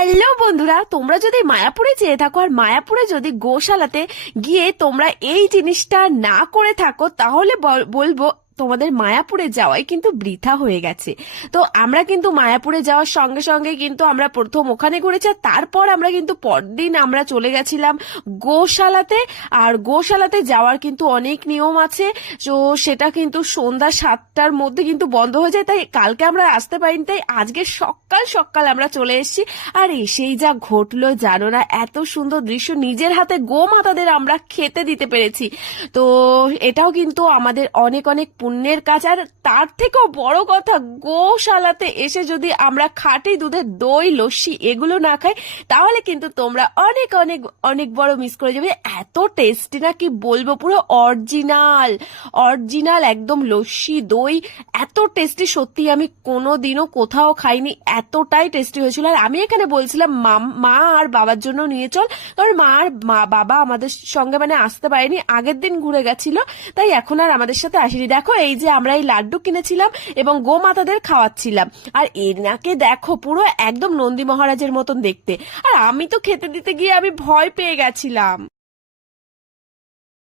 Hello বন্ধুরা, তোমরা যদি মায়াপুরে যেয়ে থাকো আর মায়াপুরে যদি গোশালাতে গিয়ে তোমরা এই জিনিসটা না করে থাকো তাহলে বলবো তোমাদের মায়াপুরে যাওয়াই কিন্তু বৃথা হয়ে গেছে। তো আমরা কিন্তু মায়াপুরে যাওয়ার সঙ্গে সঙ্গে কিন্তু আমরা প্রথম ওখানে ঘুরেছি, আর তারপর আমরা কিন্তু পরদিন আমরা চলে গেছিলাম গোশালাতে। আর গোশালাতে যাওয়ার কিন্তু অনেক নিয়ম আছে, তো সেটা কিন্তু সন্ধ্যা 7টার মধ্যে কিন্তু বন্ধ হয়ে যায়, তাই কালকে আমরা আসতে পারিনি, তাই আজকে সকাল সকাল আমরা চলে এসেছি। আর এসেই যা ঘটলো জানো না, এত সুন্দর দৃশ্য, নিজের হাতে গোমাতাদের আমরা খেতে দিতে পেরেছি। তো এটাও কিন্তু আমাদের অনেক অনেক পুণ্যের কাজ। আর তার থেকেও বড় কথা, গোশালাতে এসে যদি আমরা খাঁটি দুধের দই লস্যি এগুলো না খাই তাহলে কিন্তু তোমরা অনেক অনেক অনেক বড় মিস করে যাবে। এত টেস্টি না কি বলবো, পুরো অরিজিনাল অরিজিনাল একদম লস্যি দই, এত টেস্টি সত্যি আমি কোনোদিনও কোথাও খাইনি, এতটাই টেস্টি হয়েছিল। আর আমি এখানে বলছিলাম মা আর বাবার জন্য নিয়ে চল, কারণ বাবা আমাদের সঙ্গে মানে আসতে পারেনি, আগের দিন ঘুরে গেছিল, তাই এখন আর আমাদের সাথে আসেনি। দেখো এই যে আমরা এই লাড্ডু কিনেছিলাম এবং গোমাতাদের খাওয়াচ্ছিলাম, আর এনাকে দেখো পুরো একদম নন্দী মহারাজের মতন দেখতে, আর আমি তো খেতে দিতে গিয়ে আমি ভয় পেয়ে গেছিলাম।